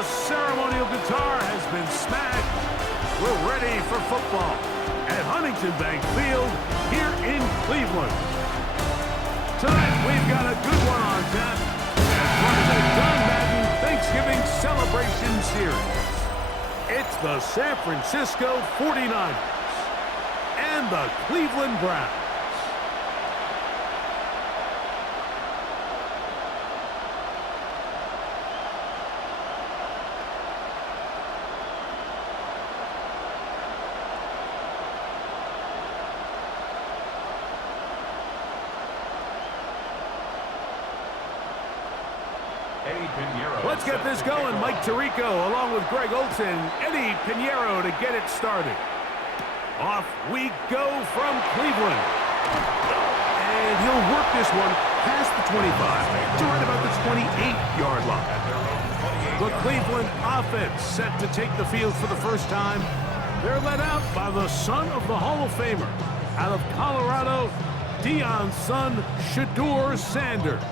The ceremonial guitar has been smashed. We're ready for football at Huntington Bank Field here in Cleveland. Tonight, we've got a good one on tap as part of the John Madden Thanksgiving Celebration Series. It's the San Francisco 49ers and the Cleveland Browns. Let's get this going. Mike Tirico along with Greg Olson. Eddie Pinheiro to get it started. Off we go from Cleveland. And he'll work this one past the 25 to right about the 28-yard line. The Cleveland offense set to take the field for the first time. They're led out by the son of the Hall of Famer. Out of Colorado, Deion's son, Shedeur Sanders.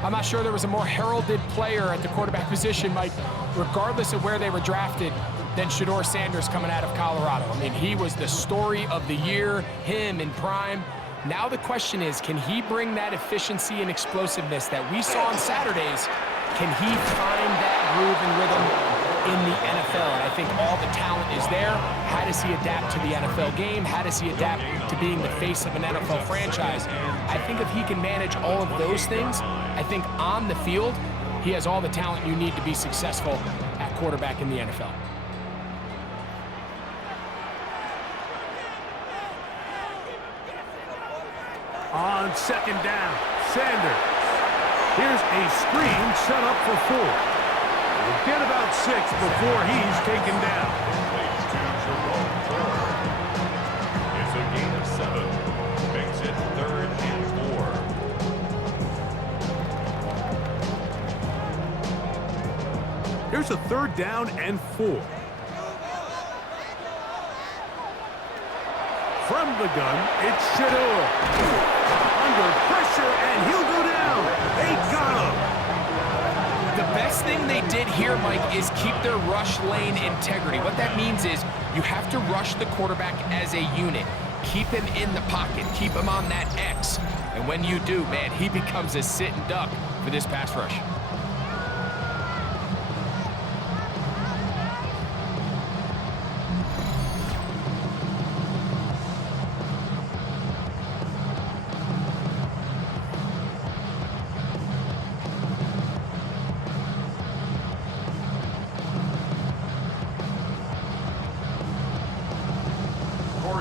I'm not sure there was a more heralded player at the quarterback position, Mike, regardless of where they were drafted, than Shedeur Sanders coming out of Colorado. I mean, he was the story of the year, him in prime. Now the question is, can he bring that efficiency and explosiveness that we saw on Saturdays? Can he find that groove and rhythm in the NFL? And I think all the talent is there. How does he adapt to the NFL game? How does he adapt to being the face of an NFL franchise? I think if he can manage all of those things, I think on the field, he has all the talent you need to be successful at quarterback in the NFL. On second down, Sanders. Here's a screen set up for 4. We'll get about 6 before he's taken down. It's a gain of 7. Makes it 3rd and 4. Here's a 3rd down and 4. From the gun, it's Shedeur. Under pressure, and he'll go down. They got him. The best thing they did here, Mike, is keep their rush lane integrity. What that means is you have to rush the quarterback as a unit. Keep him in the pocket. Keep him on that X. And when you do, man, he becomes a sitting duck for this pass rush.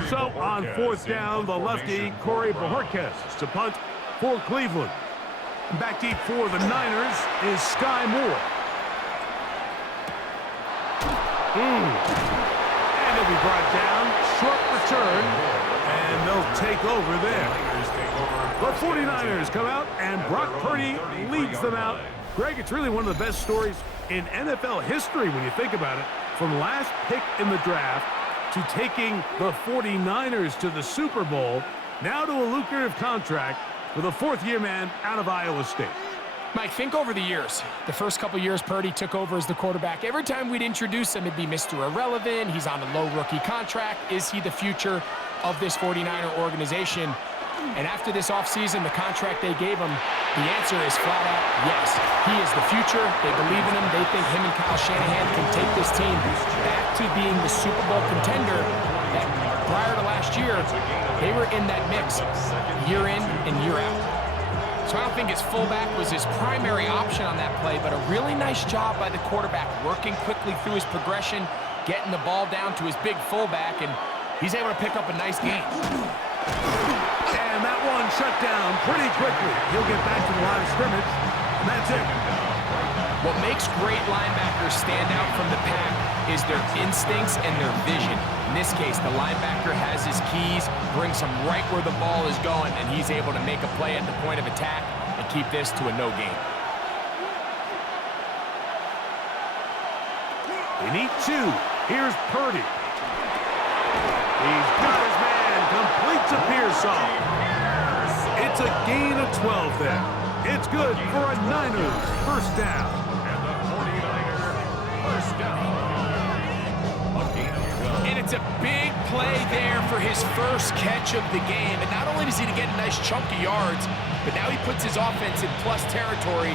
So on 4th down, the lefty, Corey Bojorquez to punt for Cleveland. Back deep for the Niners is Sky Moore. And he'll be brought down. Short return. And they'll take over there. The 49ers come out, and Brock Purdy leads them out. Greg, it's really one of the best stories in NFL history when you think about it. From last pick in the draft to taking the 49ers to the Super Bowl, now to a lucrative contract with a 4th-year man out of Iowa State. Mike, think over the years. The first couple years Purdy took over as the quarterback. Every time we'd introduce him, it'd be Mr. Irrelevant. He's on a low rookie contract. Is he the future of this 49er organization? And after this offseason, the contract they gave him, the answer is flat out yes. He is the future. They believe in him. They think him and Kyle Shanahan can take this team back to being the Super Bowl contender that prior to last year, they were in that mix year in and year out. So I don't think his fullback was his primary option on that play, but a really nice job by the quarterback, working quickly through his progression, getting the ball down to his big fullback, and he's able to pick up a nice gain. And that one shut down pretty quickly. He'll get back to the line of scrimmage, and that's it. What makes great linebackers stand out from the pack is their instincts and their vision. In this case, the linebacker has his keys, brings him right where the ball is going, and he's able to make a play at the point of attack and keep this to a no gain. They need 2. Here's Purdy. He's got his man, completes a Pearsall. It's a gain of 12 there. It's good for a Niners first down. And the 49ers It's a big play there for his first catch of the game. And not only does he get a nice chunk of yards, but now he puts his offense in plus territory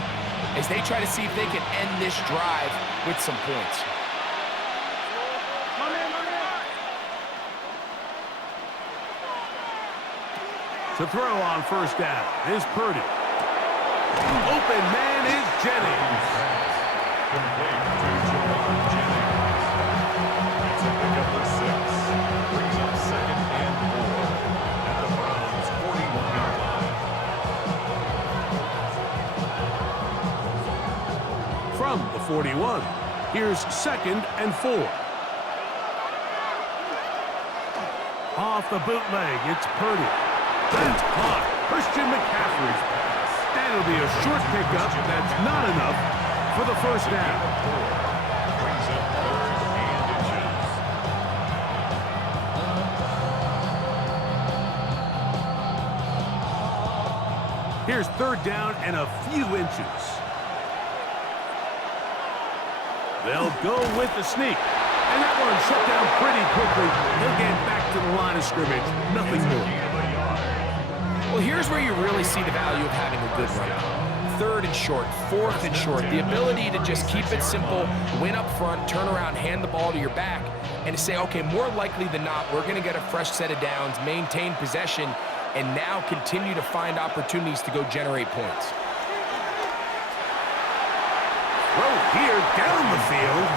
as they try to see if they can end this drive with some points. To throw on first down is Purdy. Open man is Jennings. Complete to Javon Jennings. It's a pickup of 6. Brings up 2nd and 4 at the Browns' 41-yard line. From the 41, here's 2nd and 4. Off the bootleg, it's Purdy. That's caught. Christian McCaffrey's pass. And it'll be a short pickup. That's not enough for the first down. Brings up 3rd and inches. Here's 3rd down and a few inches. They'll go with the sneak. And that one shut down pretty quickly. They'll get back to the line of scrimmage. Nothing more. Well, here's where you really see the value of having a good run. 3rd and short, 4th and short. The ability to just keep it simple, win up front, turn around, hand the ball to your back, and to say, okay, more likely than not, we're going to get a fresh set of downs, maintain possession, and now continue to find opportunities to go generate points. Throw here down the field.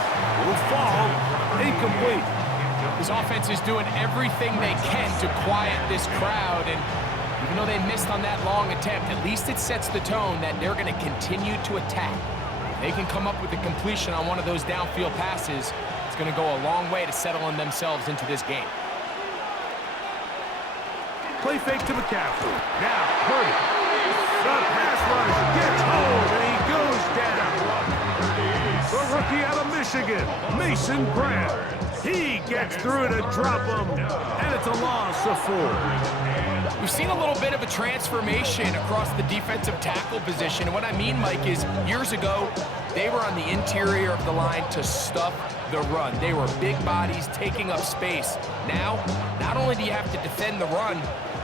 Will fall. Incomplete. This offense is doing everything they can to quiet this crowd, and even though they missed on that long attempt, at least it sets the tone that they're going to continue to attack. If they can come up with a completion on one of those downfield passes, it's going to go a long way to settling themselves into this game. Play fake to McCaffrey. Now, Purdy. The pass rush gets hold, and he goes down. The rookie out of Michigan, Mason Graham. He gets through to drop him, and it's a loss of 4. We've seen a little bit of a transformation across the defensive tackle position. And what I mean, Mike, is years ago, they were on the interior of the line to stuff the run. They were big bodies taking up space. Now, not only do you have to defend the run,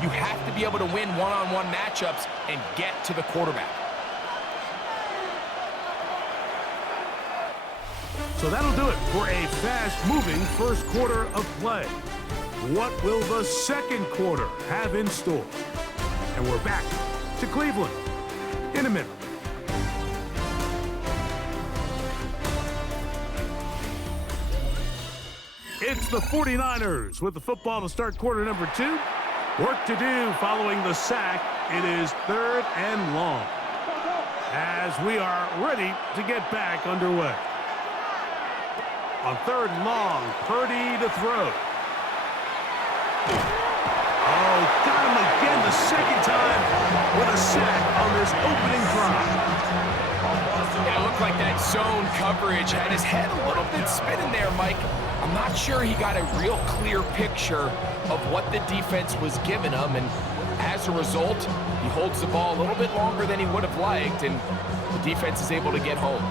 you have to be able to win one-on-one matchups and get to the quarterback. So that'll do it for a fast-moving first quarter of play. What will the second quarter have in store? And we're back to Cleveland in a minute. It's the 49ers with the football to start quarter number 2. Work to do following the sack. It is 3rd and long. As we are ready to get back underway. On 3rd and long, Purdy to throw. Oh, got him again the second time with a sack on this opening drive. Yeah, it looked like that zone coverage had his head a little bit spinning there, Mike. I'm not sure he got a real clear picture of what the defense was giving him, and as a result, he holds the ball a little bit longer than he would have liked, and the defense is able to get home.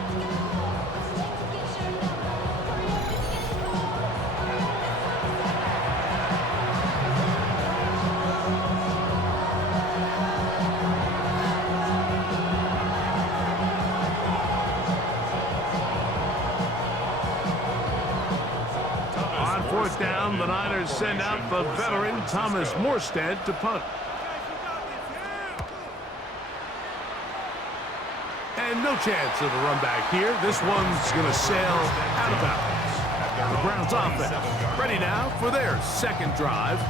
Down, the Niners send out the veteran Thomas Morstead to punt. And no chance of a run back here. This one's going to sail out of bounds. The Browns offense ready now for their second drive.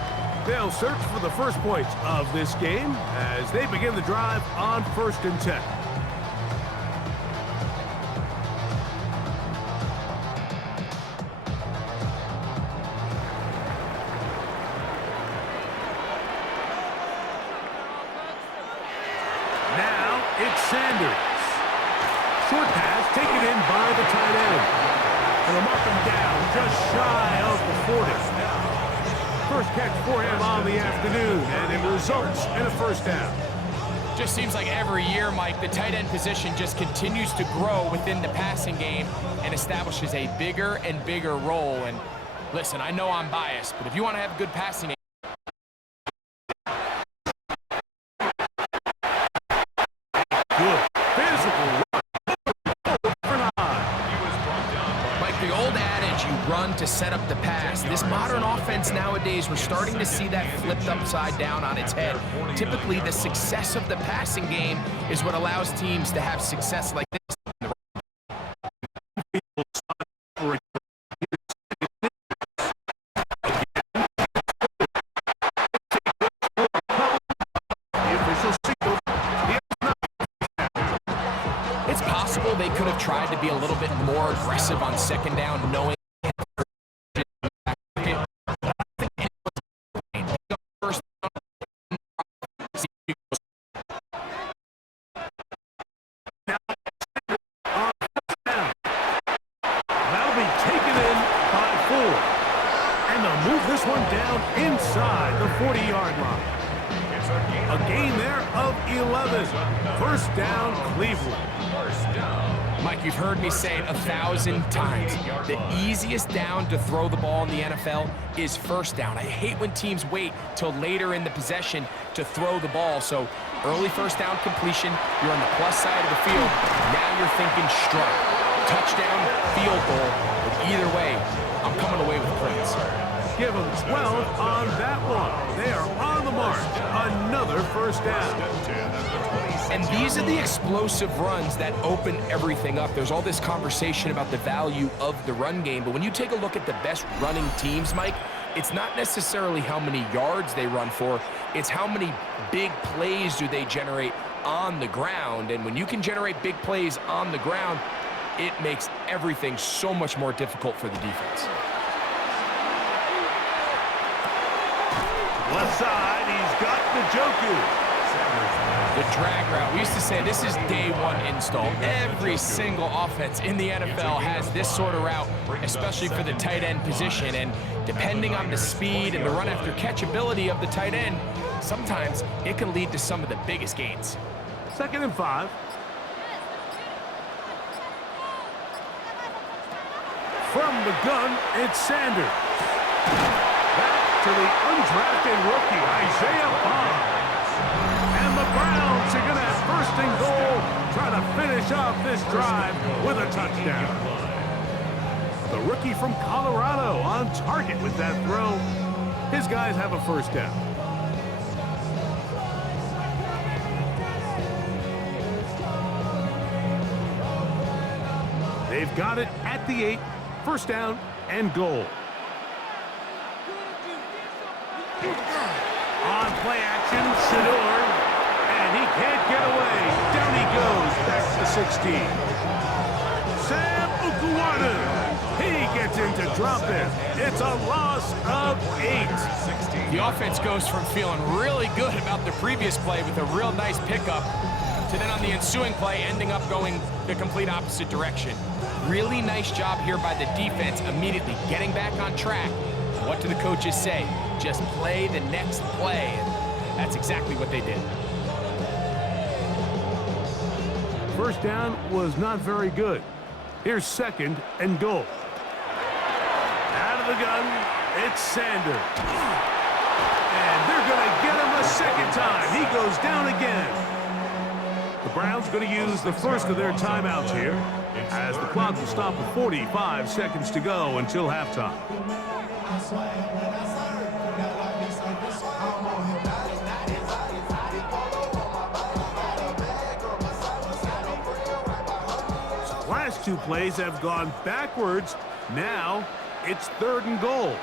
They'll search for the first points of this game as they begin the drive on 1st and 10. Sanders. Short pass taken in by the tight end. And they'll mark him down just shy of the 40. First catch for him on the afternoon, and it results in a first down. Just seems like every year, Mike, the tight end position just continues to grow within the passing game and establishes a bigger and bigger role. And Listen, I know I'm biased, but if you want to have good passing, good physical run. like the old adage, you run to set up the pass. This modern offense nowadays, we're starting to see that flipped upside down on its head. Typically, the success of the passing game is what allows teams to have success like this. It's possible they could have tried to be a little bit more aggressive on second down, knowing That'll be taken in by 4. And they'll move this one down inside the 40-yard line. A gain there of 11. First down, Cleveland. Mike, you've heard me say it 1,000 times. The easiest down to throw the ball in the NFL is first down. I hate when teams wait till later in the possession to throw the ball. So early first down completion, you're on the plus side of the field. Now you're thinking strike. Touchdown, field goal. But either way, I'm coming away with points. Give them 12 on that one. They are on the mark. Another first down. And these are the explosive runs that open everything up. There's all this conversation about the value of the run game, but when you take a look at the best running teams, Mike, it's not necessarily how many yards they run for, it's how many big plays do they generate on the ground. And when you can generate big plays on the ground, it makes everything so much more difficult for the defense. Left side, he's got Njoku. The drag route. We used to say this is day one install. Every single offense in the NFL has this sort of route, especially for the tight end position. And depending on the speed and the run after catch ability of the tight end, sometimes it can lead to some of the biggest gains. 2nd and 5. From the gun, it's Sanders. Back to the undrafted rookie, Isaiah Bond. And the Browns are going to have 1st and goal, trying to finish off this drive with a touchdown. The rookie from Colorado on target with that throw. His guys have a first down. They've got it at the 8, 1st down and goal. On play action, Shedeur, and he can't get away. Down he goes, back to 16. Sam Ukuwanu, he gets in to drop it. It's a loss of 8. The offense goes from feeling really good about the previous play with a real nice pickup to then on the ensuing play ending up going the complete opposite direction. Really nice job here by the defense, immediately getting back on track. What do the coaches say? Just play the next play. And that's exactly what they did. First down was not very good. Here's 2nd and goal. Out of the gun, it's Sanders. And they're going to get him a 2nd time. He goes down again. The Browns going to use the first of their timeouts here, as the clock will stop with 45 seconds to go until halftime. Last 2 plays have gone backwards. Now it's 3rd and goal.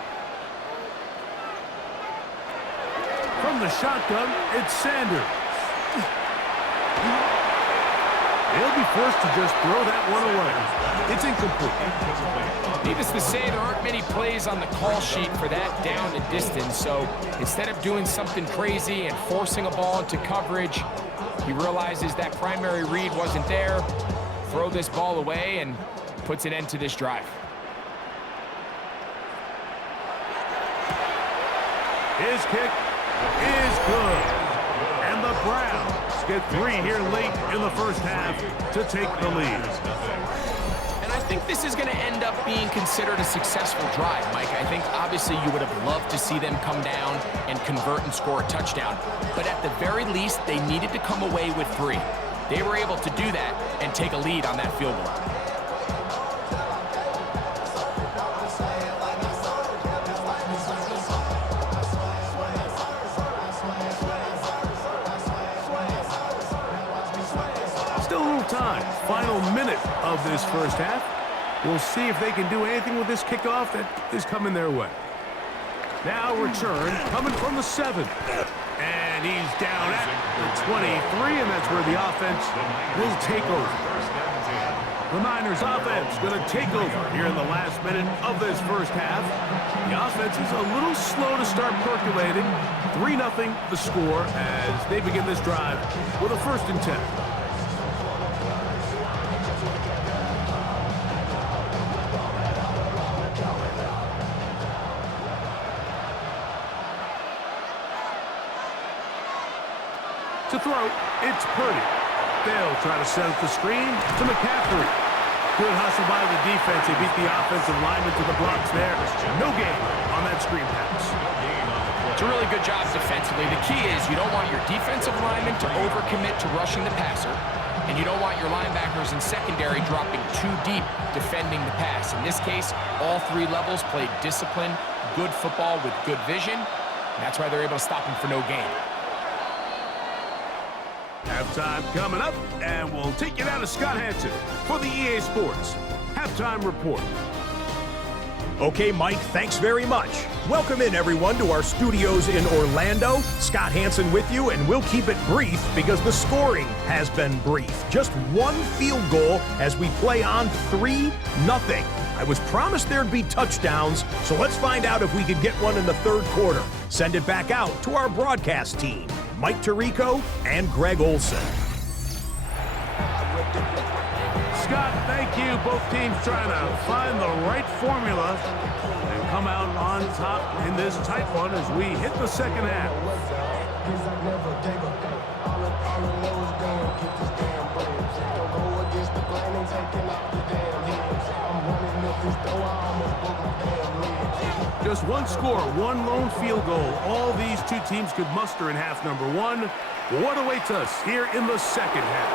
From the shotgun, it's Sanders. He'll be forced to just throw that one away. It's incomplete. Needless to say, there aren't many plays on the call sheet for that down and distance, so instead of doing something crazy and forcing a ball into coverage, he realizes that primary read wasn't there, throw this ball away, and puts an end to this drive. His kick is good. And the Browns get 3 here late in the first half to take the lead. And I think this is going to end up being considered a successful drive, Mike. I think obviously you would have loved to see them come down and convert and score a touchdown. But at the very least, they needed to come away with 3. They were able to do that and take a lead on that field goal. Still a little time. Final minute of this first half. We'll see if they can do anything with this kickoff that is coming their way. Now return coming from the 7. And he's down at the 23, and that's where the offense will take over. The Niners offense going to take over here in the last minute of this first half. The offense is a little slow to start percolating. 3-0 the score as they begin this drive with a 1st and 10. To throw, it's Purdy. They'll try to set up the screen to McCaffrey. Good hustle by the defense. They beat the offensive lineman to the blocks there. No gain on that screen pass. It's a really good job defensively. The key is you don't want your defensive lineman to overcommit to rushing the passer, and you don't want your linebackers in secondary dropping too deep defending the pass. In this case, all 3 levels played disciplined, good football with good vision. That's why they're able to stop him for no gain. Halftime coming up, and we'll take you down to Scott Hanson for the EA Sports Halftime Report. Okay, Mike, thanks very much. Welcome in, everyone, to our studios in Orlando. Scott Hanson with you, and we'll keep it brief because the scoring has been brief. Just 1 field goal as we play on 3-0. I was promised there'd be touchdowns, so let's find out if we could get one in the 3rd quarter. Send it back out to our broadcast team, Mike Tirico and Greg Olson. Scott, thank you. Both teams trying to find the right formula and come out on top in this tight one as we hit the second half. Just 1 score, 1 lone field goal. All these 2 teams could muster in half number 1. What awaits us here in the second half?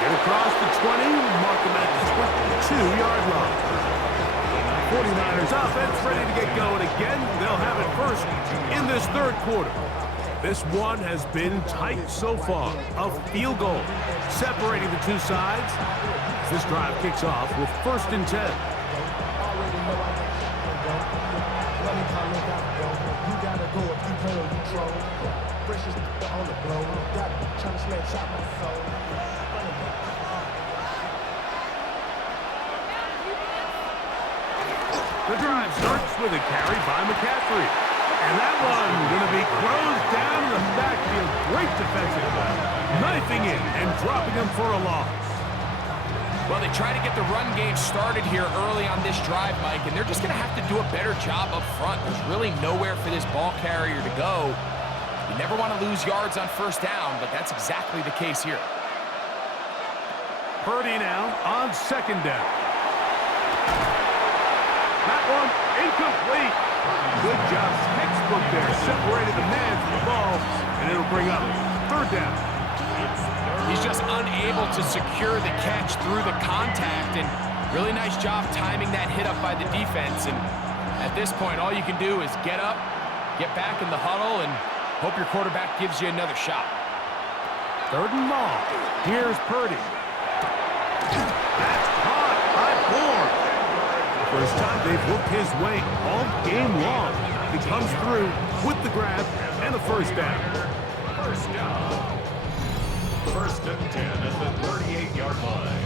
Get across the 20, mark them at the 22-yard line. 49ers offense ready to get going again. They'll have it first in this 3rd quarter. This one has been tight so far. A field goal separating the 2 sides. This drive kicks off with 1st and 10. The drive starts with a carry by McCaffrey. And that one going to be closed down in the backfield. Great defensive play. Knifing in and dropping him for a loss. Well, they try to get the run game started here early on this drive, Mike, and they're just going to have to do a better job up front. There's really nowhere for this ball carrier to go. You never want to lose yards on 1st down, but that's exactly the case here. Purdy now on 2nd down. That one incomplete. Good job. Textbook there. Separated the man from the ball, and it'll bring up 3rd down. He's just unable to secure the catch through the contact, and really nice job timing that hit up by the defense. And at this point, all you can do is get up, get back in the huddle, and hope your quarterback gives you another shot. 3rd and long. Here's Purdy. That's caught by Bourne. First time they've looked his way all game long. He comes through with the grab and a 1st down. 1st down. 1st and 10 at the 38-yard line.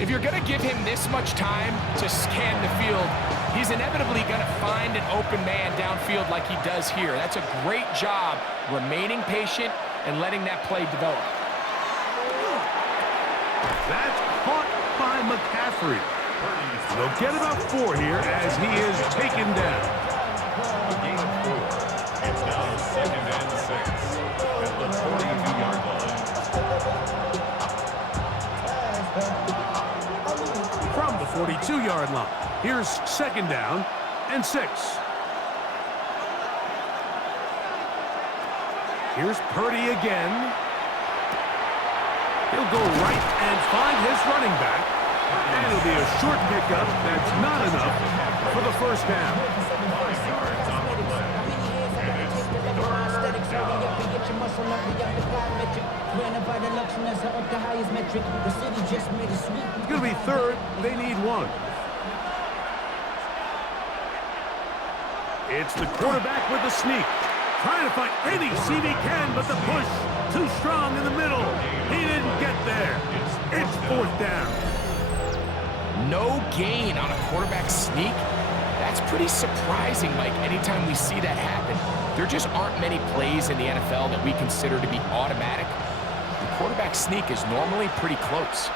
If you're going to give him this much time to scan the field, he's inevitably going to find an open man downfield like he does here. That's a great job remaining patient and letting that play develop. That's caught by McCaffrey. They'll get about 4 here as he is taken down. A gain of 4. It's now 2nd and 6 at the 42-yard line. 42-yard line. Here's 2nd down and 6. Here's Purdy again. He'll go right and find his running back. And it'll be a short pickup that's not enough for the 1st down. It's going to be 3rd. They need 1. It's the quarterback with the sneak. Trying to find any seam he can, but the push too strong in the middle. He didn't get there. It's 4th down. No gain on a quarterback sneak? That's pretty surprising, Mike, anytime we see that happen. There just aren't many plays in the NFL that we consider to be automatic. The quarterback sneak is normally pretty close.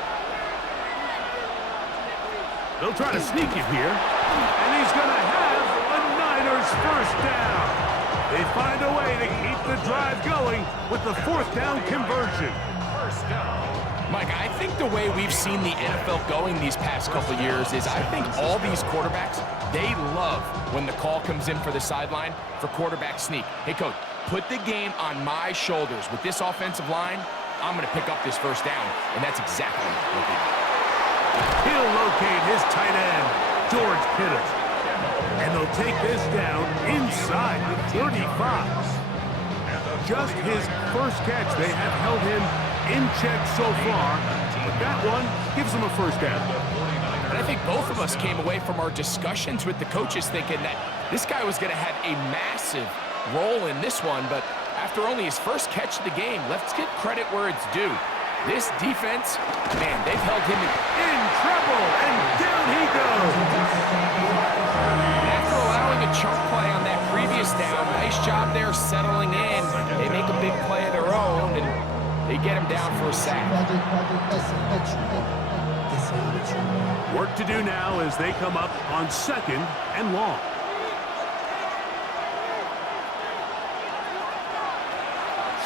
They'll try to sneak it here, and he's going to have a Niners 1st down. They find a way to keep the drive going with the 4th down conversion. 1st down. Mike, I think the way we've seen the NFL going these past couple years is I think all these quarterbacks, they love when the call comes in for the sideline for quarterback sneak. Hey, coach, put the game on my shoulders. With this offensive line, I'm going to pick up this 1st down, and that's exactly what they did. He'll locate his tight end, George Kittle. And they'll take this down inside the 35. Just his 1st catch. They have held him in check so far, but that one gives him a 1st down. And I think both of us came away from our discussions with the coaches thinking that this guy was going to have a massive role in this one, but after only his 1st catch of the game, let's give credit where it's due. This defense, man, they've held him in trouble, and down he goes. After allowing a chunk play on that previous down, nice job there settling in. They make a big play of their own, and they get him down for a sack. Work to do now as they come up on 2nd and long.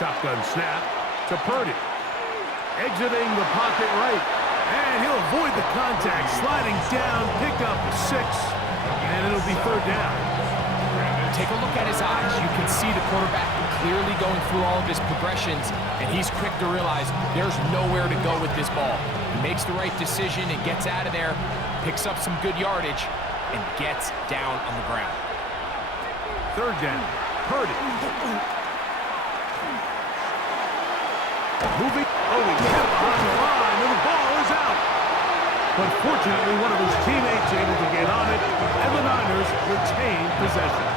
Shotgun snap to Purdy. Exiting the pocket right. And he'll avoid the contact. Sliding down, pick up 6. And it'll be 3rd down. Take a look at his eyes. You can see the quarterback clearly going through all of his progressions, and he's quick to realize there's nowhere to go with this ball. He makes the right decision and gets out of there, picks up some good yardage, and gets down on the ground. 3rd down. Purdy. Moving. Oh, he kept on the line, and the ball is out. But fortunately, one of his teammates able to get on it, and the Niners retain possession.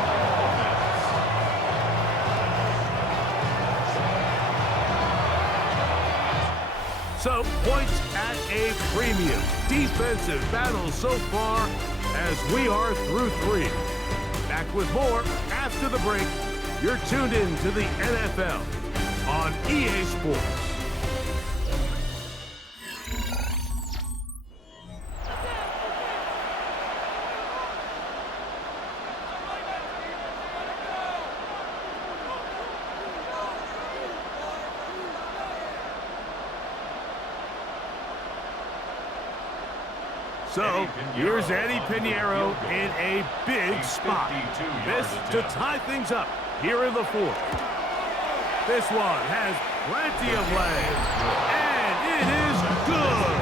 So, points at a premium. Defensive battle so far as we are through 3. Back with more after the break. You're tuned in to the NFL on EA Sports. So, here's Eddie Pinheiro in a big spot. This to tie things up here in the 4th. This one has plenty of leg, and it is good.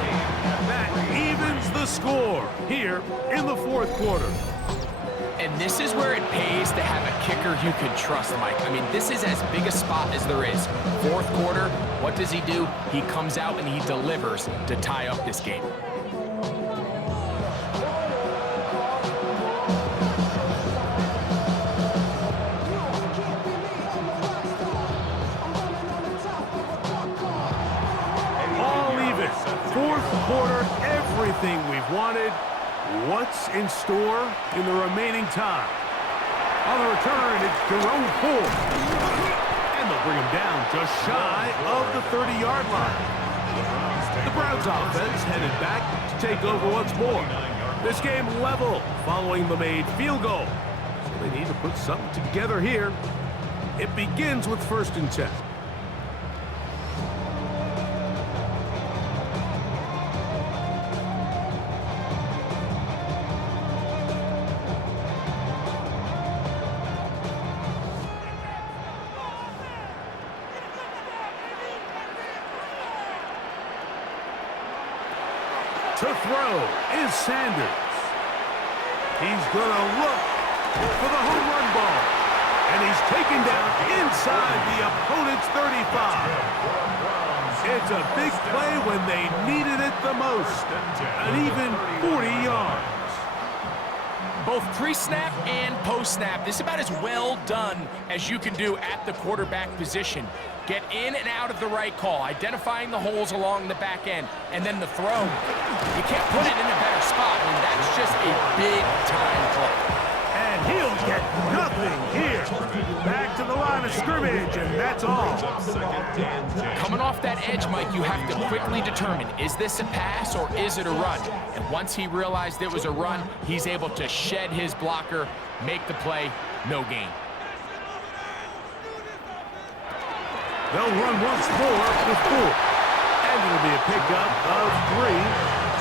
That evens the score here in the 4th quarter. And this is where it pays to have a kicker you can trust, Mike. I mean, this is as big a spot as there is. 4th quarter, what does he do? He comes out and he delivers to tie up this game. Everything we've wanted. What's in store in the remaining time? On the return, it's Jerome Ford. And they'll bring him down just shy of the 30-yard line. The Browns offense headed back to take over once more. This game level following the made field goal. So they need to put something together here. It begins with 1st and 10. To throw is Sanders. He's going to look for the home run ball. And he's taken down inside the opponent's 35. It's a big play when they needed it the most. An even 40 yards. Both pre-snap and post-snap, this is about as well done as you can do at the quarterback position. Get in and out of the right call, identifying the holes along the back end, and then the throw. You can't put it in a better spot. I mean, that's just a big-time play. And he'll get nothing here. Back to the line of scrimmage, and that's all. Coming off that edge, Mike, you have to quickly determine, is this a pass or is it a run? And once he realized it was a run, he's able to shed his blocker, make the play, no gain. They'll run once more with 4. And it'll be a pickup of 3.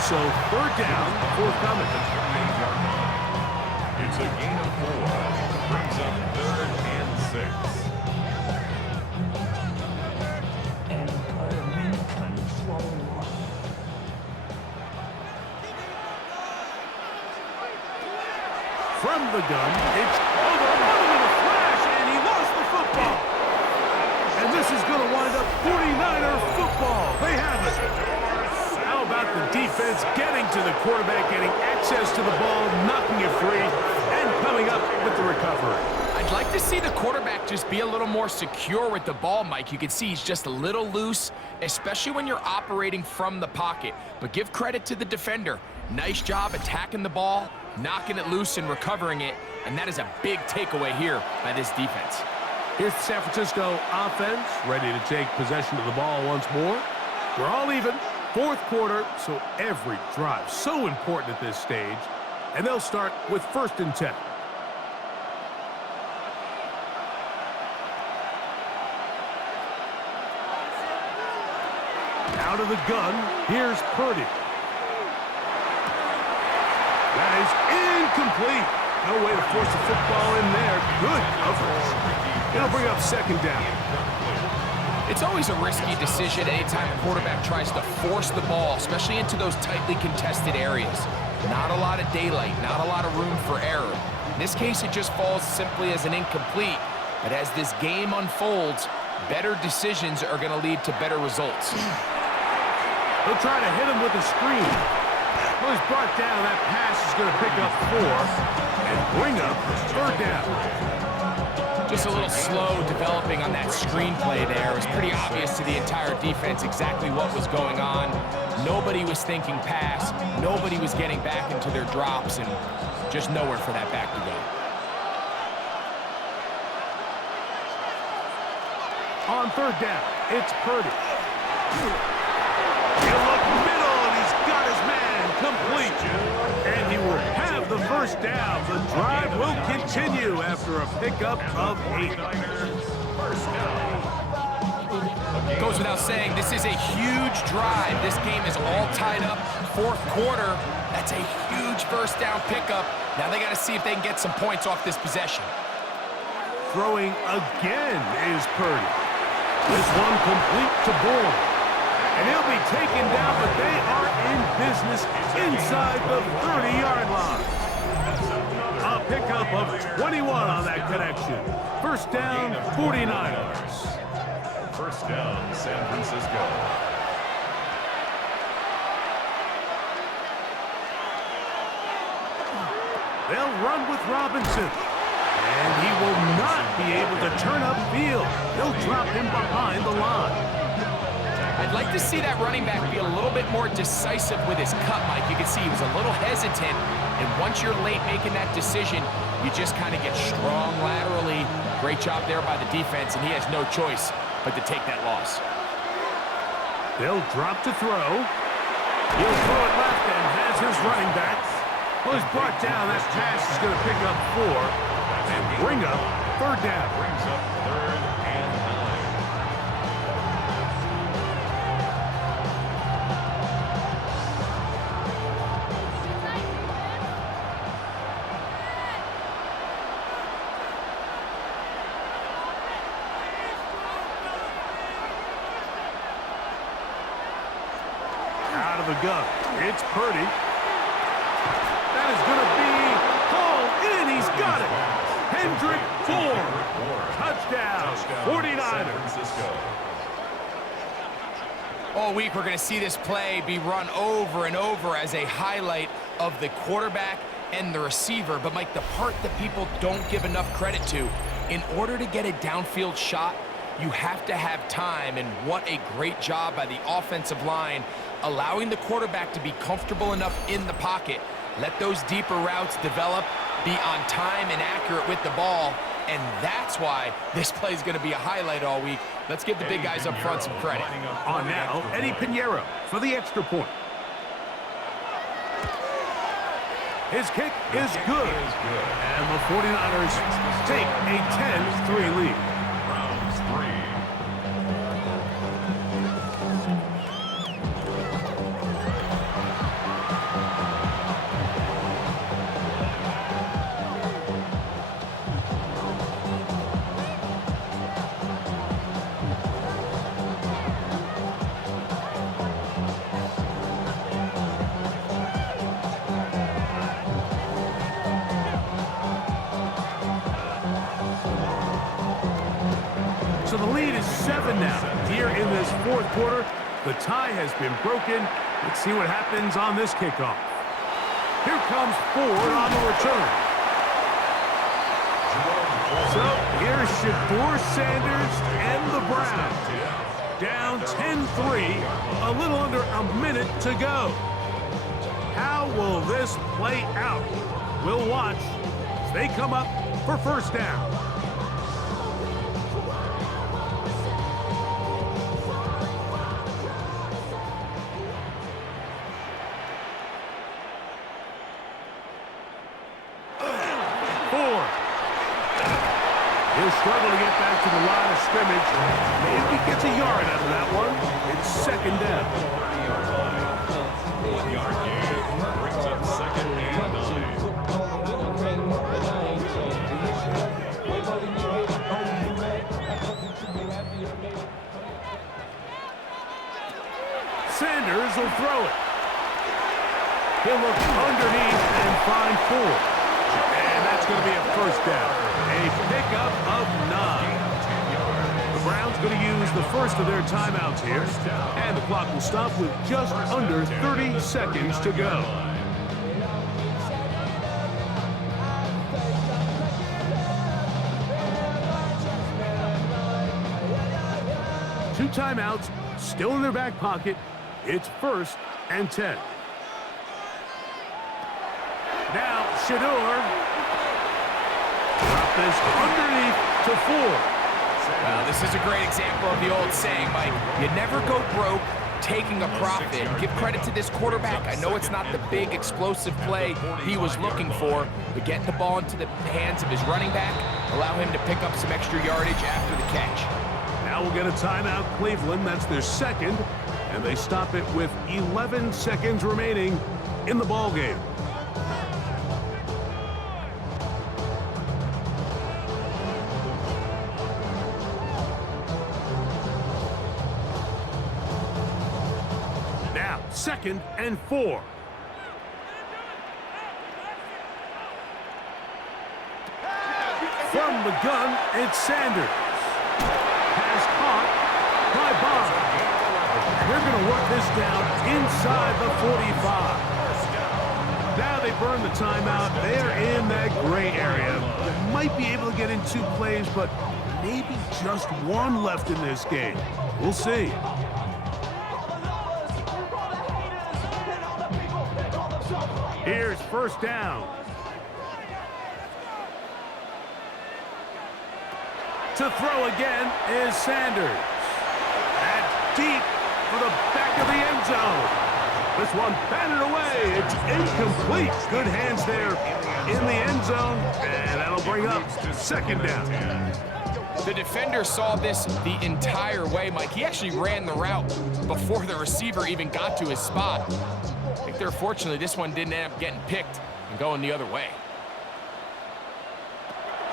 So third down forthcoming. It's a gain of 4. Brings up 3rd and 6. From the gun, it's over. In a flash, and he lost the football. And this is going to wind up 49er football. They have it. How about the defense getting to the quarterback, getting access to the ball, knocking it free, and coming up with the recovery? I'd like to see the quarterback just be a little more secure with the ball, Mike. You can see he's just a little loose, especially when you're operating from the pocket. But give credit to the defender. Nice job attacking the ball, knocking it loose and recovering it, and that is a big takeaway here by this defense. Here's the San Francisco offense, ready to take possession of the ball once more. We're all even. 4th quarter, so every drive so important at this stage. And they'll start with 1st and 10. Out of the gun, here's Purdy. That is incomplete. No way to force the football in there. Good coverage. It'll bring up 2nd down. It's always a risky decision anytime a quarterback tries to force the ball, especially into those tightly contested areas. Not a lot of daylight, not a lot of room for error. In this case, it just falls simply as an incomplete. But as this game unfolds, better decisions are going to lead to better results. They'll try to hit him with a screen. Well, he's brought down. That pass is going to pick up 4 and bring up 3rd down. Just a little slow developing on that screenplay there. It was pretty obvious to the entire defense exactly what was going on. Nobody was thinking pass. Nobody was getting back into their drops, and just nowhere for that back to go. On 3rd down, it's Purdy. He'll look middle, and he's got his man complete. And he will have the 1st down. The drive will continue after a pickup of 8. Goes without saying, this is a huge drive. This game is all tied up. 4th quarter, that's a huge 1st down pickup. Now they got to see if they can get some points off this possession. Throwing again is Purdy. This one complete to Bourne. And he'll be taken down, but they are in business inside the 30-yard line. A pickup of 21 on that connection. 1st down, 49ers. 1st down, San Francisco. They'll run with Robinson. And he will not be able to turn upfield. They'll drop him behind the line. I'd like to see that running back be a little bit more decisive with his cut, Mike. You can see he was a little hesitant, and once you're late making that decision, you just kind of get strong laterally. Great job there by the defense, and he has no choice but to take that loss. They'll drop to throw. He'll throw it left and has his running back. Well, he's brought down. That pass is going to pick up 4 and bring up 3rd down. Brings up 3rd and 9. Out out of the gun. It's Purdy. That is going to be called in. He's got it. Hendrick Ford. Touchdown, 49ers. All week, we're going to see this play be run over and over as a highlight of the quarterback and the receiver. But, Mike, the part that people don't give enough credit to, in order to get a downfield shot, you have to have time, and what a great job by the offensive line, allowing the quarterback to be comfortable enough in the pocket, let those deeper routes develop, be on time and accurate with the ball, and that's why this play is going to be a highlight all week. Let's give the big guys up front some credit. On now, Eddie Pinheiro for the extra point. His kick is good, and the 49ers take a 10-3 lead. Browns 3. So the lead is 7 now. Here in this fourth quarter, the tie has been broken. Let's see what happens on this kickoff. Here comes Ford on the return. So here's Shedeur Sanders and the Browns. Down 10-3, a little under a minute to go. How will this play out? We'll watch as they come up for first down. He'll struggle to get back to the line of scrimmage. Maybe gets a yard out of that one. It's second down. 1-yard gain brings up second and 9. Sanders will throw it. He'll look underneath and find Ford. And that's going to be a first down. A pickup of 9. The Browns going to use the first of their timeouts here. And the clock will stop with just under 30 seconds to go. Two timeouts still in their back pocket. It's 1st and 10. Now Shedeur. Drop this underneath to Ford. Well, this is a great example of the old saying, Mike. You never go broke taking a profit. Give credit to this quarterback. I know it's not the big explosive play he was looking for, but getting the ball into the hands of his running back, allow him to pick up some extra yardage after the catch. Now we'll get a timeout, Cleveland. That's their second, and they stop it with 11 seconds remaining in the ball game. Now, 2nd and 4. From the gun, it's Sanders. Pass caught by Bond. They're going to work this down inside the 45. Now they burn the timeout. They're in that gray area. They might be able to get in 2 plays, but maybe just 1 left in this game. We'll see. Here's first down. To throw again is Sanders. That's deep for the back of the end zone. This one batted away. It's incomplete. Good hands there in the end zone, and that'll bring up second down. The defender saw this the entire way, Mike. He actually ran the route before the receiver even got to his spot. I think they're fortunately this one didn't end up getting picked and going the other way.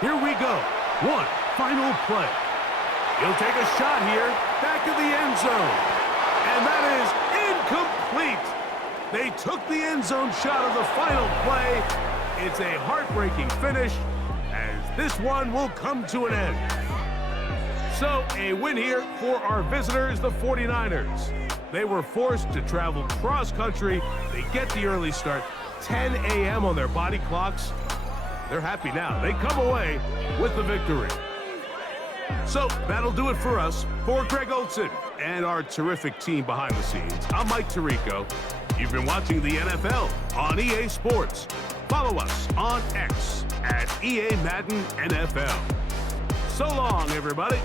Here we go. One final play. He'll take a shot here, back of the end zone. And that is incomplete. They took the end zone shot of the final play. It's a heartbreaking finish as this one will come to an end. So a win here for our visitors, the 49ers. They were forced to travel cross-country. They get the early start, 10 a.m. on their body clocks. They're happy now. They come away with the victory. So that'll do it for us. For Greg Olsen and our terrific team behind the scenes, I'm Mike Tirico. You've been watching the NFL on EA Sports. Follow us on X at EA Madden NFL. So long, everybody.